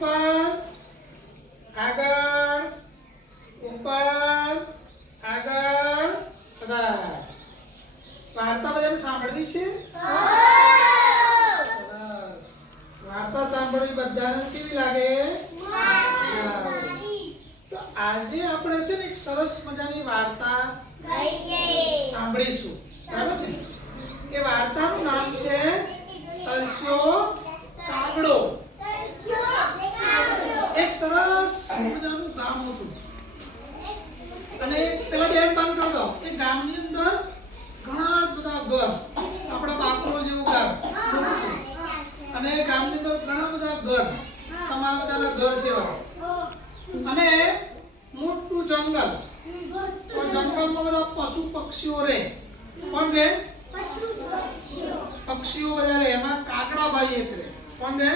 ઉપર આગળ ઉપર આગળ વધાર વાર્તા બધાને સાંભળવી છે સરસ વાર્તા સાંભળવી બધાને કેવી લાગે તો આજે આપણે છે ને એક સરસ મજાની વાર્તા સાંભળીશું બરાબર ને એ વાર્તાનું નામ છે તરસ્યો કાગડો એક સરસ મજાનું ગામ હતું અને પેલા બેન બંધ કરી દો એ ગામની અંદર ઘણા બધા ઘર આપણા બાકરો જેવું ઘર અને ગામની અંદર ઘણા બધા ઘર તમારા બધાના ઘર છે અને મોટું જંગલ તો જંગલમાં બધા પશુ પક્ષીઓ રહે કોણ રહે પક્ષીઓ બધા રહે એમાં કાગડાભાઈ એક રહે કોણ રહે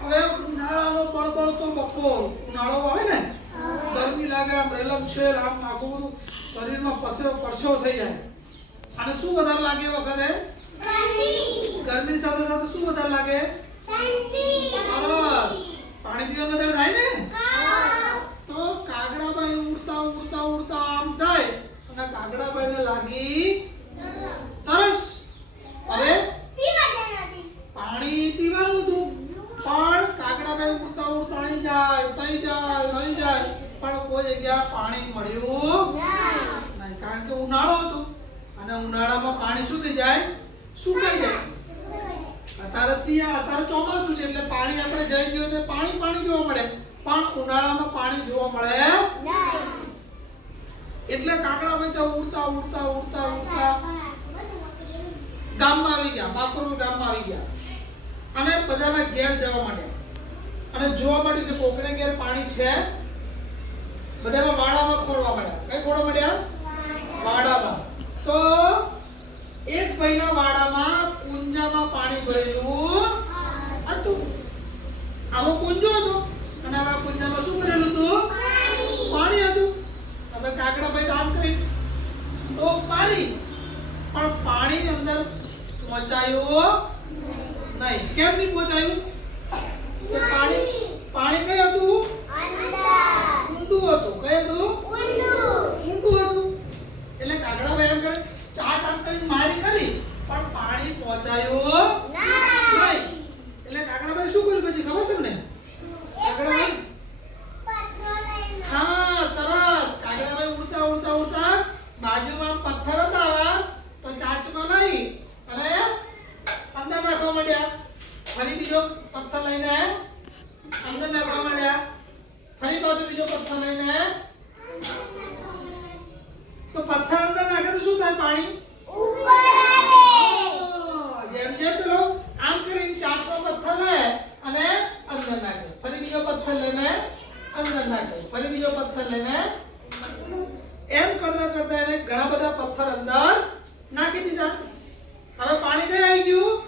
હવે ઉનાળાનો બળબળતો બપોર ઉનાળો આવે ને ગરમી લાગે આમ રેલમ છે આમ આખું બધું શરીરમાં પરસેવો થઈ જાય અને શું વધારે લાગે વખતે ગરમી સાથે સાથે શું વધારે લાગે તરસ પાણી પીવા વધારે થાય ને તો કાગડાભાઈ ઉડતા ઉડતા ઉડતા આમ થાય અને કાગડાભાઈને લાગી તરસ હવે પાણી પીવાનું હતું પણ કાગડાભાઈ ઉડતા ઉડતા અહીં જાય તઈ જાય પણ કોઈ જગ્યા પાણી મળ્યું નહીં કારણ કે ઉનાળો હતો અને ઉનાળામાં પાણી શું થઈ જાય સુકાઈ જાય અત્યારે ચોમાસું છે એટલે પાણી આપણે જઈ જોઈએ તો પાણી જોવા મળે પણ ઉનાળામાં પાણી જોવા મળે એટલે કાગડાભાઈ તો ઉડતા ગામમાં આવી ગયા બાકરો ગામમાં આવી ગયા અને બધાના ઘેર જવા માંડ્યા અને જોવા માંડ્યું કે કોકને ઘેર પાણી છે બધાના વાડામાં ખોળવા માંડ્યા કઈ ખોળવા માંડ્યા વાડામાં તો એક ભાઈના વાડામાં કુંજામાં પાણી ભરેલું હતું આવો કુંજો હતો અને આ કુંજામાં શું ભરેલું હતું પાણી હતું હવે કાગડાભાઈ આમ કરી તો પાણી પણ પાણી અંદર પહોંચાયું નહીં કેમ નહીં પહોંચાયું કે પાણી કઈ હતું ઊંડું હતું કઈ હતું ઊંડું હતું એટલે કાગડાભાઈ એમ કરે ચાચ આમ કરીને મારી કરી પણ પાણી પહોંચાયું નહીં એટલે કાગડાભાઈ શું કર્યું પછી ખબર તમને કાગડાભાઈ હા સરસ કાગડાભાઈ ઉડતા બાજુમાં પથ્થર હતા તો ચાચમાં લઈ અને અંદર નાખવા માંડ્યા ફરી બીજો પથ્થર લઈને અંદર નાખવા માંડ્યા ફરી પાછો બીજો પથ્થર લઈને તો પથ્થર અંદર નાખે તો શું થાય પાણી ઉપર આવે જેમ પેલો આમ કરીને ચાચમાં પથ્થર લે અને અંદર નાખે ફરી બીજો પથ્થર લઈને અંદર નાખે ફરી બીજો પથ્થર લઈને એમ કરતા એને ઘણા બધા પથ્થર અંદર નાખી દીધા હવે પાણી કઈ આવી ગયું